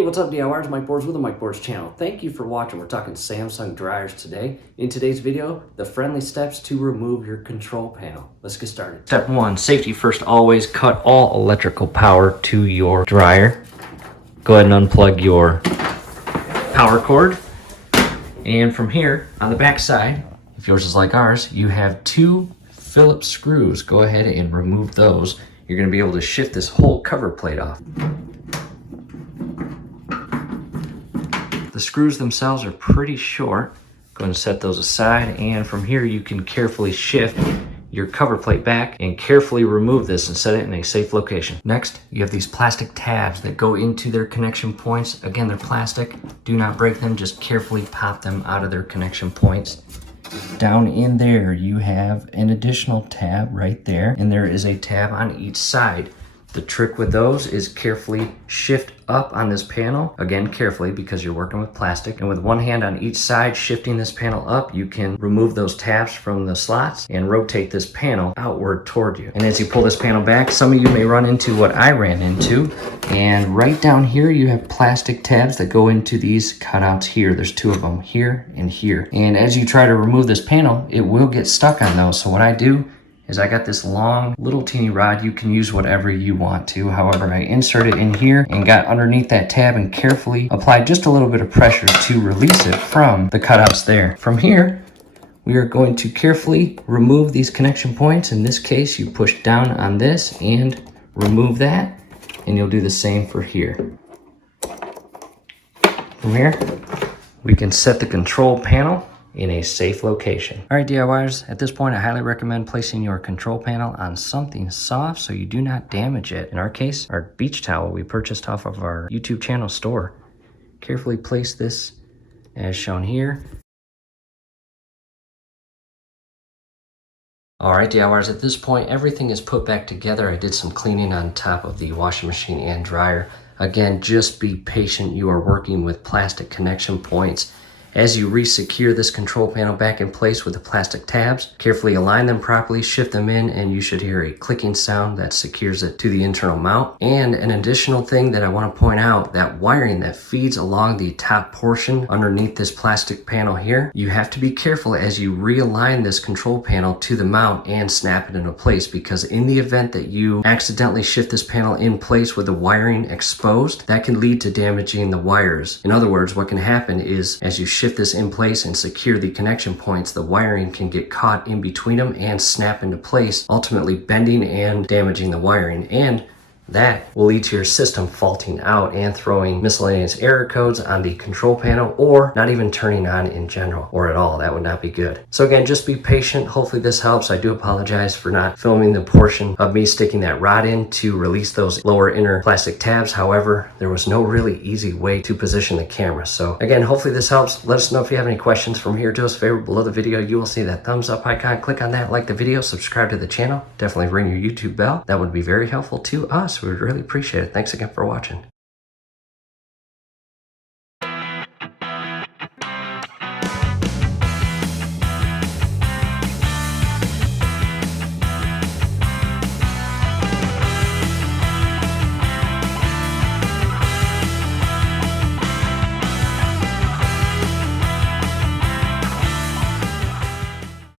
Hey, what's up DIYers? Mike Boards with the Mike Boards channel. Thank you for watching. We're talking Samsung dryers today. In today's video, the friendly steps to remove your control panel. Let's get started. Step one, safety first. Always cut all electrical power to your dryer. Go ahead and unplug your power cord. And from here, on the back side, if yours is like ours, you have two Phillips screws. Go ahead and remove those. You're going to be able to shift this whole cover plate off. The screws themselves are pretty short. Go ahead and set those aside, and from here you can carefully shift your cover plate back and carefully remove this and set it in a safe location. Next, you have these plastic tabs that go into their connection points. Again, they're plastic. Do not break them, just carefully pop them out of their connection points. Down in there you have an additional tab right there, and there is a tab on each side. The trick with those is carefully shift up on this panel, again carefully because you're working with plastic, and with one hand on each side shifting this panel up, you can remove those tabs from the slots and rotate this panel outward toward you. And as you pull this panel back, some of you may run into what I ran into, and right down here you have plastic tabs that go into these cutouts here. There's two of them, here and here, and as you try to remove this panel, it will get stuck on those. So what I do is I got this long little teeny rod. You can use whatever you want to. However, I insert it in here and got underneath that tab and carefully applied just a little bit of pressure to release it from the cutouts there. From here, we are going to carefully remove these connection points. In this case, you push down on this and remove that, and you'll do the same for here. From here, we can set the control panel in a safe location. All right, DIYers, at this point, I highly recommend placing your control panel on something soft so you do not damage it. In our case, our beach towel we purchased off of our YouTube channel store. Carefully place this as shown here. All right, DIYers, at this point, everything is put back together. I did some cleaning on top of the washing machine and dryer. Again, just be patient. You are working with plastic connection points. As you re-secure this control panel back in place with the plastic tabs, carefully align them properly, shift them in, and you should hear a clicking sound that secures it to the internal mount. And an additional thing that I want to point out, that wiring that feeds along the top portion underneath this plastic panel here, you have to be careful as you realign this control panel to the mount and snap it into place, because in the event that you accidentally shift this panel in place with the wiring exposed, that can lead to damaging the wires. In other words, what can happen is as you shift this in place and secure the connection points, the wiring can get caught in between them and snap into place, ultimately bending and damaging the wiring, and that will lead to your system faulting out and throwing miscellaneous error codes on the control panel, or not even turning on in general or at all. That would not be good. So again, just be patient. Hopefully this helps. I do apologize for not filming the portion of me sticking that rod in to release those lower inner plastic tabs. However, there was no really easy way to position the camera. So again, hopefully this helps. Let us know if you have any questions. From here, do us a favor, below the video you will see that thumbs up icon. Click on that, like the video, subscribe to the channel. Definitely ring your YouTube bell. That would be very helpful to us. We would really appreciate it. Thanks again for watching.